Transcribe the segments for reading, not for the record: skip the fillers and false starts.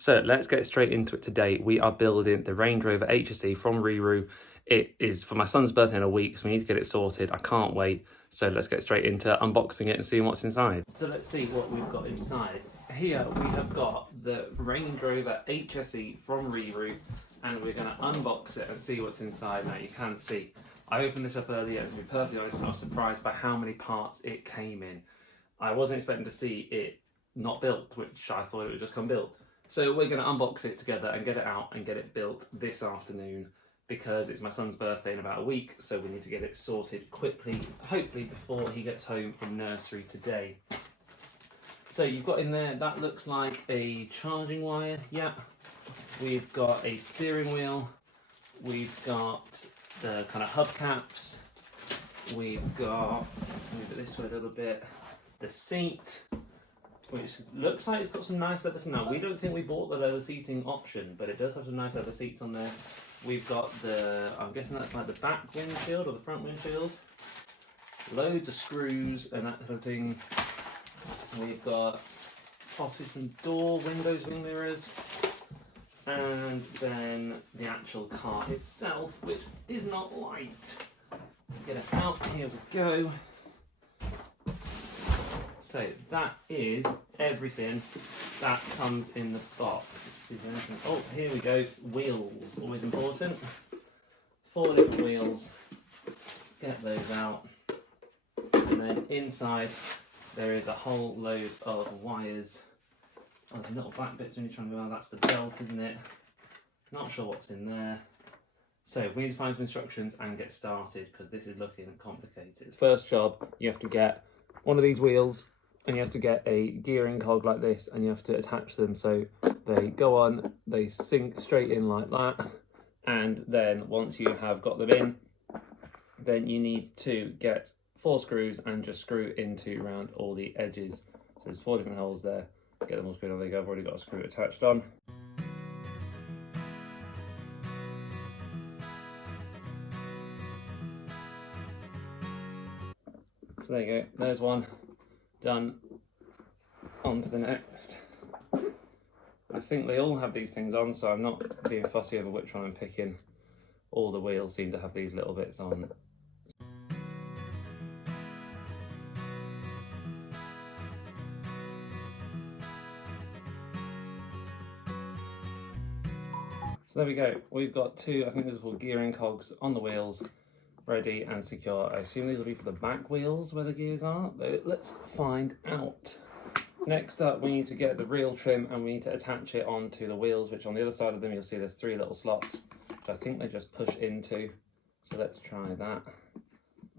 So let's get straight into it today. We are building the Range Rover HSE from RiiRoo. It is for my son's birthday in a week, so we need to get it sorted. I can't wait. So let's get straight into unboxing it and seeing what's inside. So let's see what we've got inside. Here we have got the Range Rover HSE from RiiRoo, and we're going to unbox it and see what's inside. Now you can see, I opened this up earlier, and to be perfectly honest, I was surprised by how many parts it came in. I wasn't expecting to see it not built, which I thought it would just come built. So we're going to unbox it together and get it out and get it built this afternoon, because it's my son's birthday in about a week, so we need to get it sorted quickly, hopefully before he gets home from nursery today. So you've got in there, that looks like a charging wire, yeah. We've got a steering wheel, we've got the kind of hubcaps, we've got, move it this way a little bit, the seat, which looks like it's got some nice leather seats. Now, we don't think we bought the leather seating option, but it does have some nice leather seats on there. We've got the, I'm guessing that's like the back windshield or the front windshield. Loads of screws and that kind of thing. We've got possibly some windows, wing mirrors. And then the actual car itself, which is not light. Get it out, here we go. So that is everything that comes in the box. Oh, here we go. Wheels, always important. 4 different wheels. Let's get those out. And then inside there is a whole load of wires. Oh, there's little black bits when you're trying to go out. That's the belt, isn't it? Not sure what's in there. So we need to find some instructions and get started, because this is looking complicated. First job, you have to get one of these wheels, and you have to get a gearing cog like this, and you have to attach them so they go on, they sink straight in like that, and then once you have got them in, then you need to get 4 screws and just screw into around all the edges. So there's 4 different holes there. Get them all screwed on. There you go. I've already got a screw attached on. So there you go. There's one done. On to the next. I think they all have these things on, so I'm not being fussy over which one I'm picking. All the wheels seem to have these little bits on. So there we go. We've got 2, I think these are called gearing cogs on the wheels, ready and secure. I assume these will be for the back wheels where the gears are, but let's find out. Next up, we need to get the reel trim, and we need to attach it onto the wheels, which on the other side of them you'll see there's 3 little slots, which I think they just push into. So let's try that.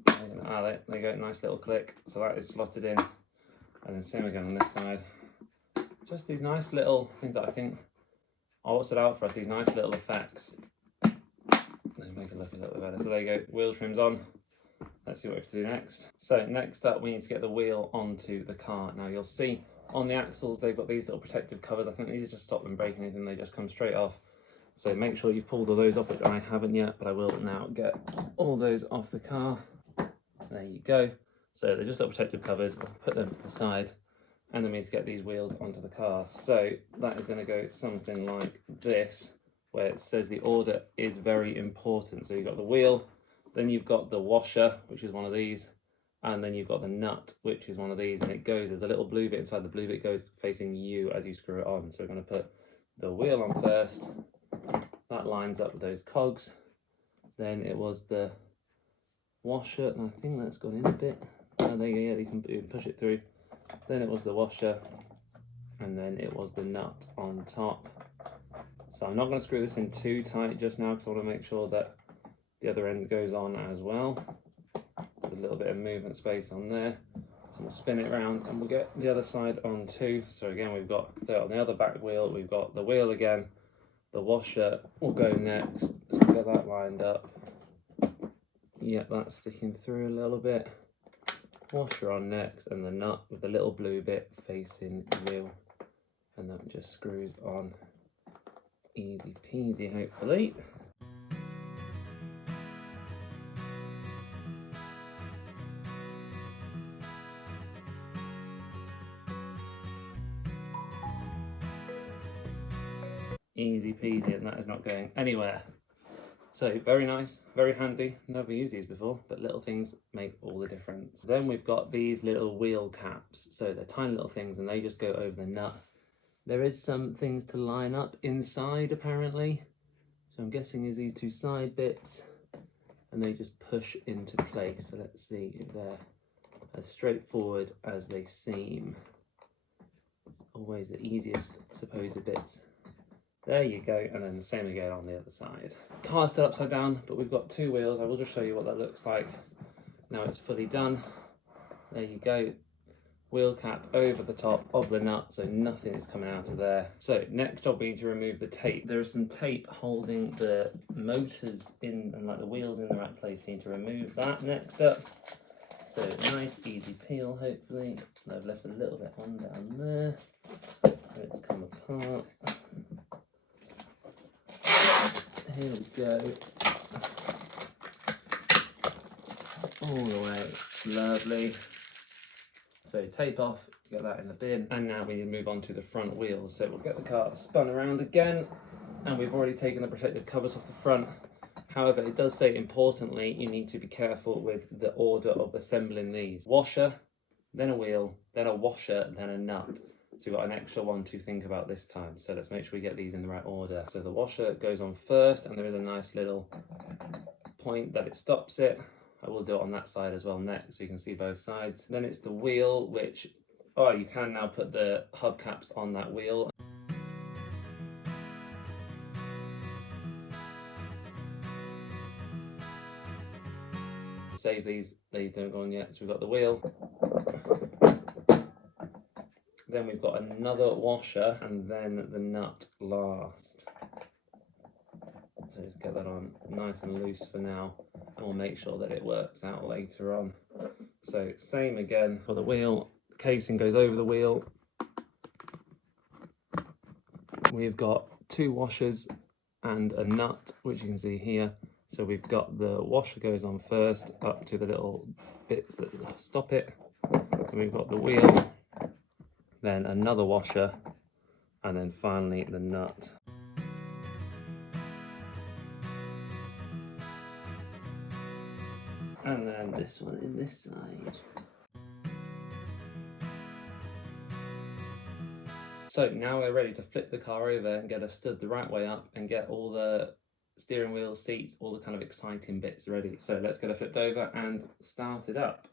There you go, nice little click. So that is slotted in. And then same again on this side. Just these nice little things that I think are what's it out for us, these nice little effects. They make it look a little bit better. So there you go, wheel trim's on. Let's see what we have to do next. So next up, we need to get the wheel onto the car. Now you'll see on the axles, they've got these little protective covers. I think these are just stop them breaking anything, they just come straight off. So make sure you've pulled all those off, which I haven't yet, but I will now get all those off the car. There you go. So they're just little protective covers, we'll put them to the side, and then we need to get these wheels onto the car. So that is gonna go something like this, where it says the order is very important. So you've got the wheel, then you've got the washer, which is one of these, and then you've got the nut, which is one of these, and it goes, there's a little blue bit inside, the blue bit goes facing you as you screw it on. So we're going to put the wheel on first, that lines up with those cogs, then it was the washer, and I think that's gone in a bit, and there you go, you can push it through, then it was the washer, and then it was the nut on top. So I'm not going to screw this in too tight just now, because I want to make sure that the other end goes on as well. With a little bit of movement space on there. So we'll spin it around and we'll get the other side on too. So again, we've got on the other back wheel, we've got the wheel again. The washer will go next. So we'll get that lined up. Yeah, that's sticking through a little bit. Washer on next, and the nut with the little blue bit facing you. And that just screws on. Easy peasy, hopefully. Easy peasy, and that is not going anywhere. So very nice, very handy. Never used these before, but little things make all the difference. Then we've got these little wheel caps. So they're tiny little things and they just go over the nut. There is some things to line up inside apparently. So I'm guessing is these two side bits and they just push into place. So let's see if they're as straightforward as they seem. Always the easiest supposed bits. There you go, and then the same again on the other side. Car's still upside down, but we've got two wheels. I will just show you what that looks like. Now it's fully done. There you go. Wheel cap over the top of the nut, so nothing is coming out of there. So next job, we need to remove the tape. There is some tape holding the motors in and like the wheels in the right place. You need to remove that next up. So nice, easy peel, hopefully. I've left a little bit on down there. It's come apart. Here we go. All the way, lovely. So tape off, get that in the bin. And now we need to move on to the front wheels. So we'll get the car spun around again. And we've already taken the protective covers off the front. However, it does say importantly, you need to be careful with the order of assembling these. Washer, then a wheel, then a washer, then a nut. So we've got an extra one to think about this time. So let's make sure we get these in the right order. So the washer goes on first and there is a nice little point that it stops it. I will do it on that side as well next so you can see both sides. Then it's the wheel, which, oh, you can now put the hubcaps on that wheel. Save these, they don't go on yet. So we've got the wheel. Then we've got another washer and then the nut last. So just get that on nice and loose for now and we'll make sure that it works out later on. So same again for the wheel, the casing goes over the wheel. We've got two washers and a nut, which you can see here. So we've got the washer goes on first up to the little bits that stop it. And we've got the wheel, then another washer, and then finally the nut. And then this one in this side. So now we're ready to flip the car over and get us stood the right way up and get all the steering wheel, seats, all the kind of exciting bits ready. So let's get it flipped over and start it up.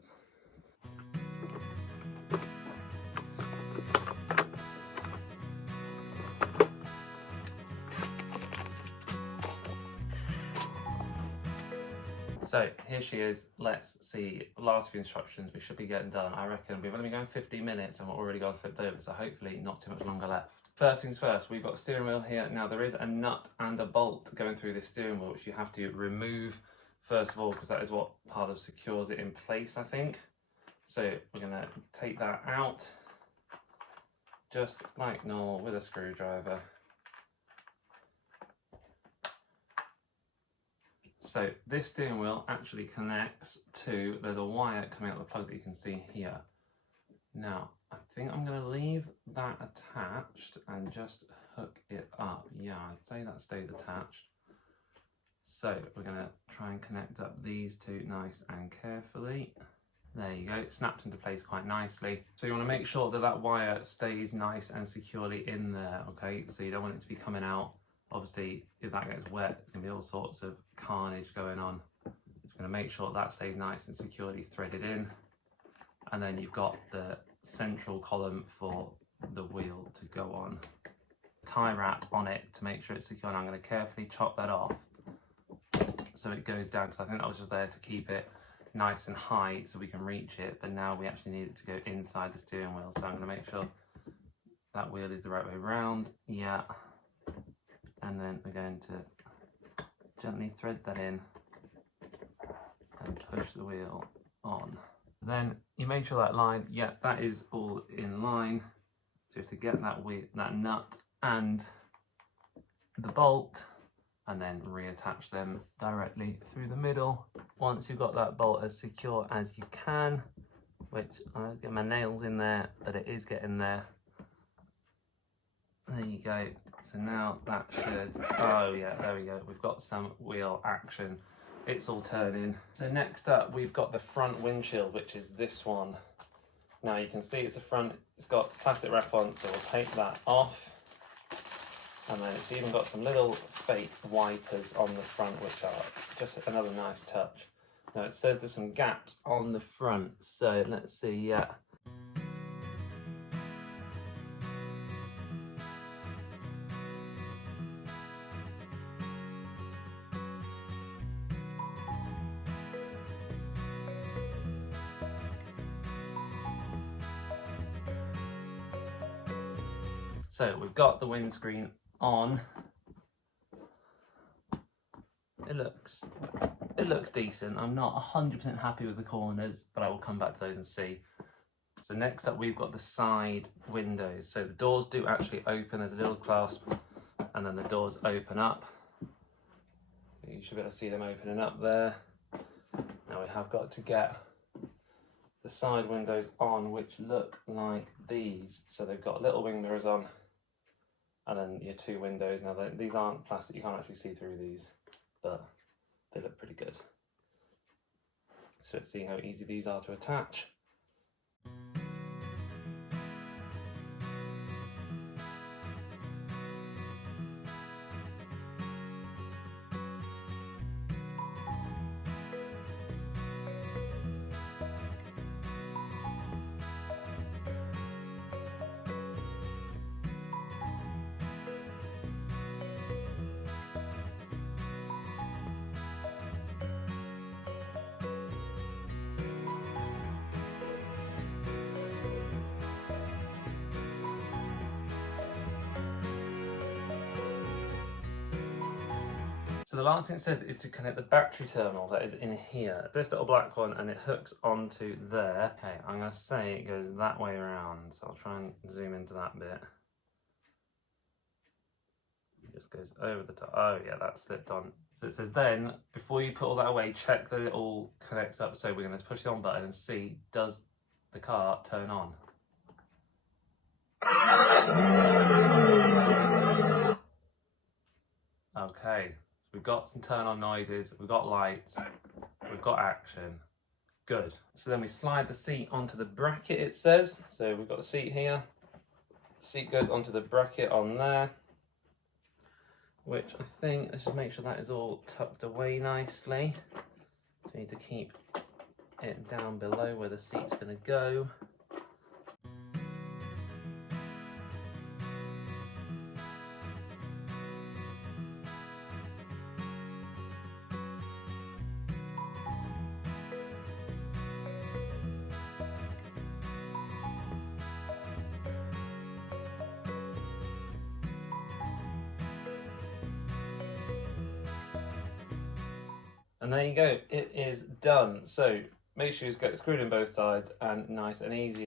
So here she is. Let's see, last few instructions we should be getting done. I reckon we've only been going 15 minutes and we're already got flipped over, so hopefully not too much longer left. First things first, we've got the steering wheel here. Now there is a nut and a bolt going through this steering wheel, which you have to remove first of all, because that is what part of secures it in place, I think. So we're gonna take that out, just like normal with a screwdriver. So this steering wheel actually connects to, there's a wire coming out of the plug that you can see here. Now, I think I'm going to leave that attached and just hook it up. Yeah, I'd say that stays attached. So we're going to try and connect up these two nice and carefully. There you go, it snaps into place quite nicely. So you want to make sure that that wire stays nice and securely in there, okay? So you don't want it to be coming out. Obviously, if that gets wet, there's going to be all sorts of carnage going on. Just going to make sure that stays nice and securely threaded in. And then you've got the central column for the wheel to go on. Tie wrap on it to make sure it's secure. And I'm going to carefully chop that off so it goes down, because I think that was just there to keep it nice and high so we can reach it. But now we actually need it to go inside the steering wheel. So I'm going to make sure that wheel is the right way around. Yeah. And then we're going to gently thread that in and push the wheel on. Then you make sure that line, yeah, that is all in line. So you have to get that nut and the bolt and then reattach them directly through the middle. Once you've got that bolt as secure as you can, which I don't get my nails in there, but it is getting there. There you go. So now that should, oh yeah, there we go. We've got some wheel action. It's all turning. So next up, we've got the front windshield, which is this one. Now you can see it's the front, it's got plastic wrap on, so we'll take that off. And then it's even got some little fake wipers on the front, which are just another nice touch. Now it says there's some gaps on the front, so let's see, yeah. So we've got the windscreen on. It looks decent. I'm not 100% happy with the corners, but I will come back to those and see. So next up, we've got the side windows. So the doors do actually open. There's a little clasp, and then the doors open up. You should be able to see them opening up there. Now we have got to get the side windows on, which look like these. So they've got little wing mirrors on, and then your two windows. Now these aren't plastic, you can't actually see through these, but they look pretty good. So let's see how easy these are to attach. So the last thing it says is to connect the battery terminal that is in here. This little black one, and it hooks onto there. Okay, I'm gonna say it goes that way around. So I'll try and zoom into that bit. It just goes over the top. Oh yeah, that slipped on. So it says then, before you put all that away, check that it all connects up. So we're gonna push the on button and see, does the car turn on? Okay. We've got some turn on noises, we've got lights, we've got action. Good. So then we slide the seat onto the bracket, it says. So we've got the seat here. The seat goes onto the bracket on there, which I think, let's just make sure that is all tucked away nicely. So we need to keep it down below where the seat's going to go. And there you go, it is done. So make sure you get screwed in both sides and nice and easy.